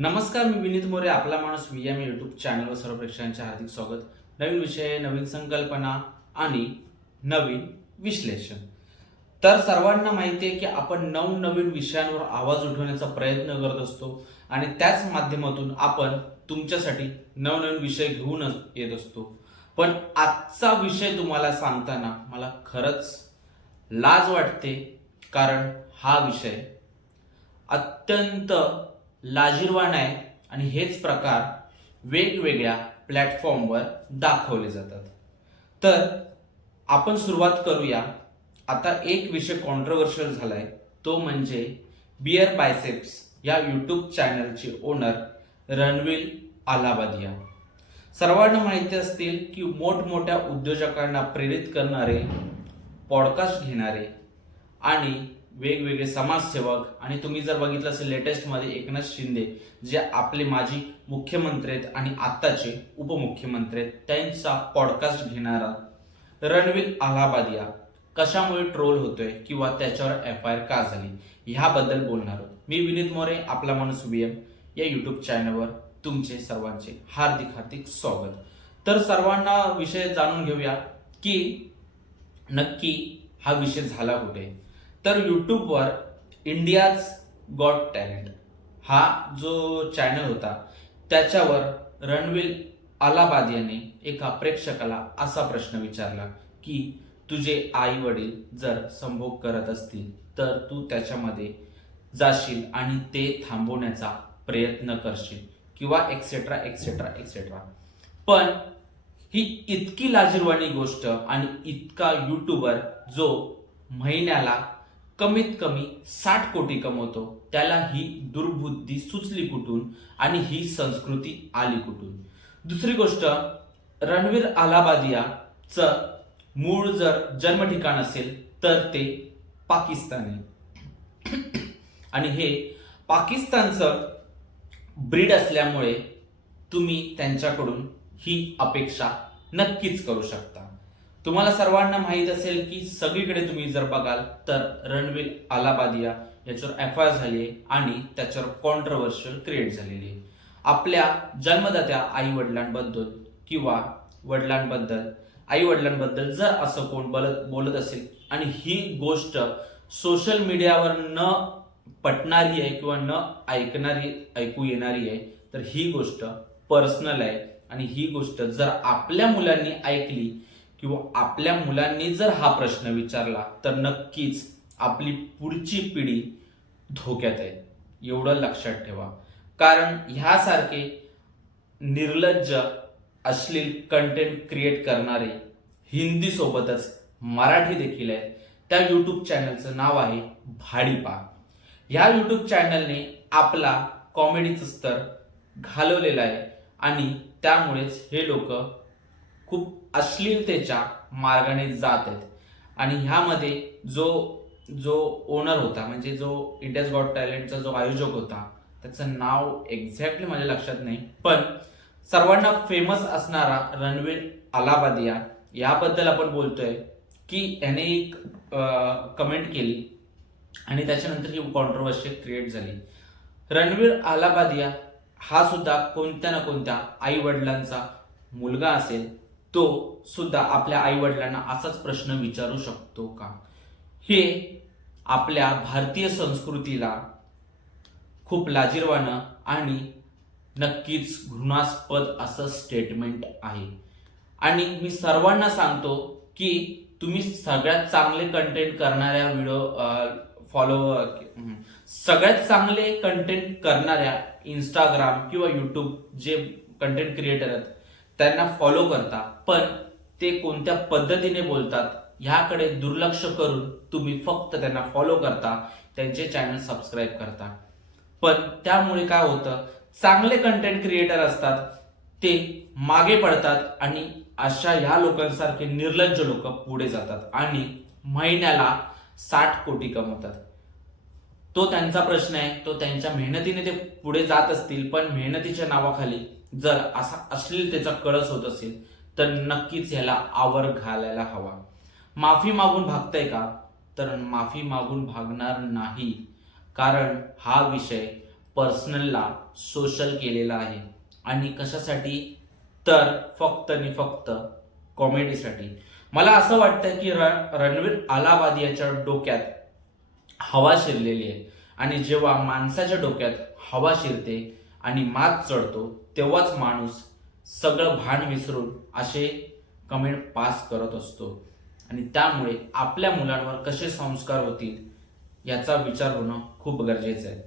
नमस्कार मी विनीत मोरे आपला माणूस मी या मी यूट्यूब चॅनलवर सर्व प्रेक्षकांचे हार्दिक स्वागत. नवीन विषय नवीन संकल्पना आणि नवीन विश्लेषण. तर सर्वांना माहिती आहे की आपण नवनवीन विषयांवर आवाज उठवण्याचा प्रयत्न करत असतो आणि त्याच माध्यमातून आपण तुमच्यासाठी नवनवीन विषय घेऊनच येत असतो. पण आजचा विषय तुम्हाला सांगताना मला खरंच लाज वाटते कारण हा विषय अत्यंत लाजीरवाण आहे आणि हेच प्रकार वेगवेगळ्या प्लॅटफॉर्मवर दाखवले जातात. तर आपण सुरुवात करूया. आता एक विषय कॉन्ट्रोवर्शियल झालाय. तो म्हणजे बिअर बायसेप्स या यूट्यूब चॅनलचे ओनर रणवीर आलाबादिया. सर्वांना माहिती असतील की मोठमोठ्या उद्योजकांना प्रेरित करणारे पॉडकास्ट घेणारे आणि वेगवेगळे समाजसेवक आणि तुम्ही जर बघितलं असेल लेटेस्टमध्ये एकनाथ शिंदे जे आपले माजी मुख्यमंत्री आहेत आणि आत्ताचे उपमुख्यमंत्री आहेत त्यांचा पॉडकास्ट घेणारा रणवीर अलाहाबादिया कशामुळे ट्रोल होतोय किंवा त्याच्यावर एफ आय आर का झाली ह्याबद्दल बोलणार आहोत. मी विनीत मोरे आपला माणूस व्हीएम या युट्यूब चॅनलवर तुमचे सर्वांचे हार्दिक हार्दिक स्वागत. तर सर्वांना विषय जाणून घेऊया की नक्की हा विषय झाला कुठे? तर यूट्यूबवर इंडियाज गॉट टॅलेंट हा जो चॅनल होता त्याच्यावर रणवीर अलाहाबाद याने एका प्रेक्षकाला असा प्रश्न विचारला की तुझे आई वडील जर संभोग करत असतील तर तू त्याच्यामध्ये जाशील आणि ते थांबवण्याचा प्रयत्न करशील किंवा एक्सेट्रा एक्सेट्रा एक्सेट्रा पण ही इतकी लाजीरवाणी गोष्ट आणि इतका युट्यूबर जो महिन्याला कमीत कमी साठ कोटी कमवतो. त्याला ही दुर्बुद्धी सुचली कुठून आणि ही संस्कृती आली कुठून? दुसरी गोष्ट रणवीर अलाबादियाचं मूळ जर जन्म ठिकाण असेल तर ते पाकिस्तान आहे. आणि हे पाकिस्तानचं ब्रीड असल्यामुळे तुम्ही त्यांच्याकडून ही अपेक्षा नक्कीच करू शकता. तुम्हाला सर्वांना माहीत असेल की सगळीकडे तुम्ही जर बघाल तर रणवीर अलाबादिया याच्यावर एफ आय आर झाली आहे आणि त्याच्यावर कॉन्ट्रवर्शियल क्रिएट झालेली आहे. आपल्या जन्मदात्या आई वडिलांबद्दल किंवा वडिलांबद्दल आई वडिलांबद्दल जर असं कोण बोलत बोलत असेल आणि ही गोष्ट सोशल मीडियावर न पटणारी आहे किंवा न ऐकणारी ऐकू येणारी आहे तर ही गोष्ट पर्सनल आहे. आणि ही गोष्ट जर आपल्या मुलांनी ऐकली किंवा आपल्या मुलांनी जर हा प्रश्न विचारला तर नक्कीच आपली पुढची पिढी धोक्यात आहे. एवढं लक्षात ठेवा. कारण ह्यासारखे निर्लज्ज अश्लील कंटेंट क्रिएट करणारे हिंदीसोबतच मराठी देखील आहेत. त्या यूट्यूब चॅनलचं नाव आहे भाडीपा. ह्या यूट्यूब चॅनलने आपला कॉमेडीचं स्तर घालवलेला आहे आणि त्यामुळेच हे लोक खूप अश्लीलतेच्या मार्गाने जात आहेत. आणि ह्यामध्ये जो जो ओनर होता म्हणजे जो इंडियाज गॉट टॅलेंटचा जो आयोजक होता त्याचं नाव एक्झॅक्टली माझ्या लक्षात नाही पण सर्वांना फेमस असणारा रणवीर अलाहाबादिया याबद्दल आपण बोलतोय की याने एक कमेंट केली आणि त्याच्यानंतर ही कॉन्ट्रोवर्सी क्रिएट झाली. रणवीर अलाहाबादिया हा सुद्धा कोणत्या ना कोणत्या आई वडिलांचा मुलगा असेल तो सुद्धा आपल्या आई वडिलांना असाच प्रश्न विचारू शकतो का? हे आपल्या भारतीय संस्कृतीला खूप लाजीरवाणं आणि नक्कीच घृणास्पद असं स्टेटमेंट आहे. आणि मी सर्वांना सांगतो की तुम्ही सगळ्यात चांगले कंटेंट करणाऱ्या व्हिडिओ फॉलो सगळ्यात चांगले कंटेंट करणाऱ्या इंस्टाग्राम किंवा युट्यूब जे कंटेंट क्रिएटर आहेत त्यांना फॉलो करता. पण ते कोणत्या पद्धतीने बोलतात ह्याकडे दुर्लक्ष करून तुम्ही फक्त त्यांना फॉलो करता त्यांचे चॅनल सबस्क्राईब करता. पण त्यामुळे काय होतं चांगले कंटेंट क्रिएटर असतात ते मागे पडतात आणि अशा ह्या लोकांसारखे निर्लज्ज लोक पुढे जातात आणि महिन्याला साठ कोटी कमवतात. तो त्यांचा प्रश्न आहे तो त्यांच्या मेहनतीने ते पुढे जात असतील पण मेहनतीच्या नावाखाली जर असा अश्लीलतेचा कळस होत असेल तर नक्कीच ह्याला आवर घालायला हवा. माफी मागून भागतंय का? तर माफी मागून भागणार नाही कारण हा विषय पर्सनलला सोशल केलेला आहे. आणि कशासाठी? तर फक्त आणि फक्त कॉमेडीसाठी. मला असं वाटतं की रण रणवीर अलाहाबाद याच्या डोक्यात हवा शिरलेली आहे. आणि जेव्हा माणसाच्या डोक्यात हवा शिरते आणि मात चढतो तेव्हाच माणूस सगळं भान विसरून असे कमेंट पास करत असतो. आणि त्यामुळे आपल्या मुलांवर कसे संस्कार होतील याचा विचार होणं खूप गरजेचं आहे.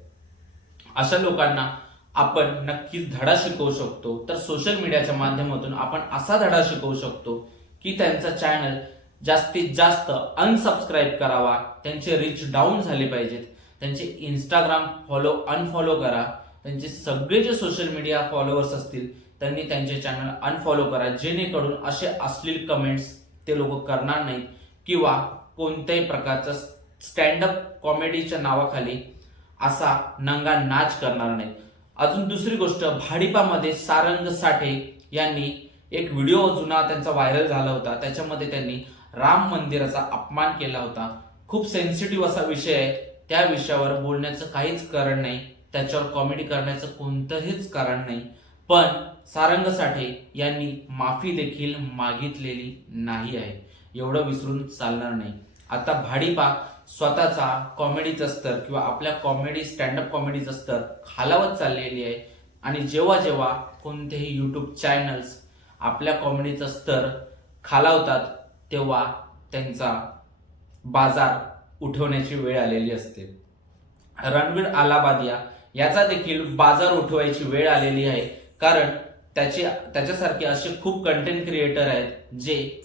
अशा लोकांना आपण नक्कीच धडा शिकवू शकतो. तर सोशल मीडियाच्या माध्यमातून आपण असा धडा शिकवू शकतो की त्यांचा चॅनल जास्तीत जास्त अनसबस्क्राईब करावा. त्यांचे रीच डाऊन झाले पाहिजेत. त्यांचे इंस्टाग्राम फॉलो अनफॉलो करा. त्यांचे सगळे जे सोशल मीडिया फॉलोअर्स असतील त्यांनी त्यांचे चॅनल अनफॉलो करा. जेणेकरून असे अश्लील कमेंट्स ते लोक करणार नाहीत. किंवा कोणत्याही प्रकारचं स्टँडअप कॉमेडीच्या नावाखाली असा नंगा नाच करणार नाही अजून दुसरी गोष्ट भाडीपामध्ये सारंग साठे यांनी एक व्हिडिओ जुना त्यांचा व्हायरल झाला होता. त्याच्यामध्ये त्यांनी राम मंदिराचा अपमान केला होता. खूप सेन्सिटिव्ह असा विषय आहे. त्या विषयावर बोलण्याचं काहीच कारण नाही. त्याच्यावर कॉमेडी करण्याचं कोणतंहीच कारण नाही. पण सारंग साठे यांनी माफी देखील मागितलेली नाही आहे. एवढं विसरून चालणार नाही. आता भाडीपा स्वतःचा कॉमेडीचं स्तर किंवा आपल्या कॉमेडी स्टँडअप कॉमेडीचं स्तर खालावत चाललेली आहे. आणि जेव्हा जेव्हा कोणतेही यूट्यूब चॅनल्स आपल्या कॉमेडीचं स्तर खालावतात तेव्हा त्यांचा बाजार उठवण्याची वेळ आलेली असते. रणवीर आलाबादिया याचा देखील बाजार उठवायची वेळ आलेली आहे. कारण त्याचे त्याच्यासारखे असे खूप कंटेंट क्रिएटर आहेत जे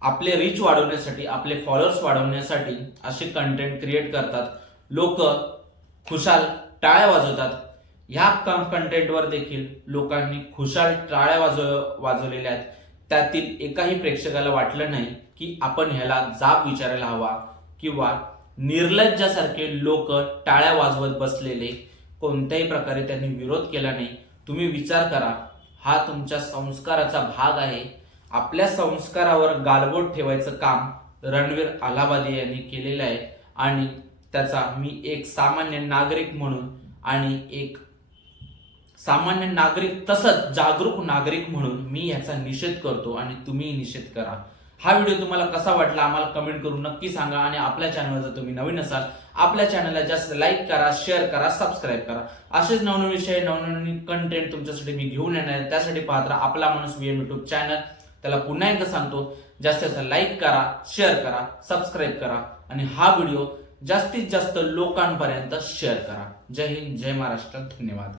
आपले रीच वाढवण्यासाठी आपले फॉलोअर्स वाढवण्यासाठी असे कंटेंट क्रिएट करतात. लोक खुशाल टाळ्या वाजवतात. ह्या कंटेंटवर देखील लोकांनी खुशाल टाळ्या वाजव वाजवलेल्या आहेत. त्यातील एकाही प्रेक्षकाला वाटलं नाही की आपण ह्याला जाब विचारायला हवा किंवा निर्लज्जासारखे लोक टाळ्या वाजवत बसलेले कोणत्याही प्रकारे त्यांनी विरोध केला नाही. तुम्ही विचार करा हा तुमच्या संस्काराचा भाग आहे. आपल्या संस्कारावर गालबोट ठेवायचं काम रणवीर अलाहाबादी यांनी केलेलं आहे आणि त्याचा मी एक सामान्य नागरिक म्हणून आणि एक सामान्य नागरिक तसंच जागरूक नागरिक म्हणून मी याचा निषेध करतो आणि तुम्ही निषेध करा. हा व्हिडिओ तुम्हाला कसा वाटला आम्हाला कमेंट करून नक्की सांगा आणि आपल्या चॅनलवर जर तुम्ही नवीन असाल आपल्या चॅनलला जास्त लाईक करा शेअर करा सबस्क्राईब करा. असेच नवनवीन विषय नवनवीन कंटेंट तुमच्यासाठी मी घेऊन येणार आहे. त्यासाठी पाहत राहा आपला माणूस व्हीएम युट्यूब चॅनल त्याला पुन्हा एकदा सांगतो जास्तीत जास्त लाईक करा शेअर करा सबस्क्राईब करा आणि हा व्हिडिओ जास्तीत जास्त लोकांपर्यंत शेअर करा. जय हिंद जय महाराष्ट्र धन्यवाद.